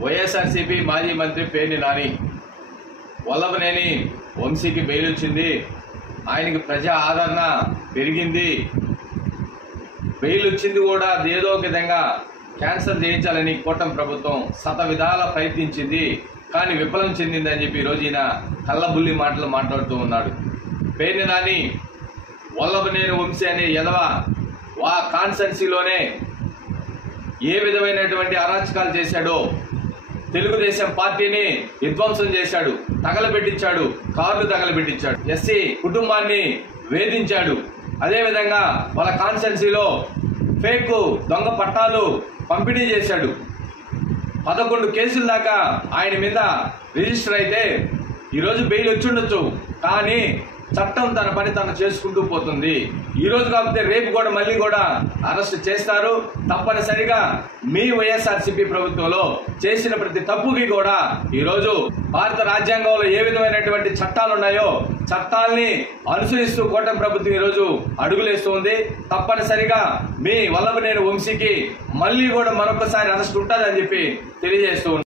వైఎస్ఆర్సీపీ మాజీ మంత్రి పేర్ని నాని వల్లభనేని వంశీకి బెయిల్ వచ్చింది. ఆయనకి ప్రజా ఆదరణ పెరిగింది. బెయిల్ వచ్చింది కూడా ఏదో ఒక విధంగా క్యాన్సల్ చేయించాలని కూటమి ప్రభుత్వం శతవిధాల ప్రయత్నించింది. కానీ విఫలం చెందిందని చెప్పి ఈరోజు ఈయన కళ్ళబుల్లి మాటలు మాట్లాడుతూ ఉన్నాడు. పేర్ని నాని వల్లభనేని వంశీ అనే ఎదవ ఆ కాన్స్టిట్యున్సీలోనే ఏ విధమైనటువంటి అరాచకాలు చేశాడో, తెలుగుదేశం పార్టీని విధ్వంసం చేశాడు, తగలబెట్టించాడు, కార్లు తగలబెట్టించాడు, ఎస్సీ కుటుంబాన్ని వేధించాడు. అదేవిధంగా వాళ్ళ కాన్స్టిట్యున్సీలో ఫేక్ దొంగ పట్టాలు పంపిణీ చేశాడు. 11 కేసుల దాకా ఆయన మీద రిజిస్టర్ అయితే ఈరోజు బెయిల్ వచ్చి ఉండొచ్చు. కానీ చట్టం తన పని తను చేసుకుంటూ పోతుంది. ఈ రోజు కాకపోతే రేపు కూడా మళ్ళీ కూడా అరెస్ట్ చేస్తారు. తప్పనిసరిగా మీ వైఎస్ఆర్సీపీ ప్రభుత్వంలో చేసిన ప్రతి తప్పుకి కూడా ఈరోజు భారత రాజ్యాంగంలో ఏ విధమైనటువంటి చట్టాలు ఉన్నాయో చట్టాలని అనుసరిస్తూ కూటమి ప్రభుత్వం ఈరోజు అడుగులేస్తుంది. తప్పనిసరిగా మీ వల్లభనేని వంశీకి మళ్ళీ కూడా మరొకసారి అరెస్ట్ ఉంటుందని చెప్పి తెలియజేస్తూ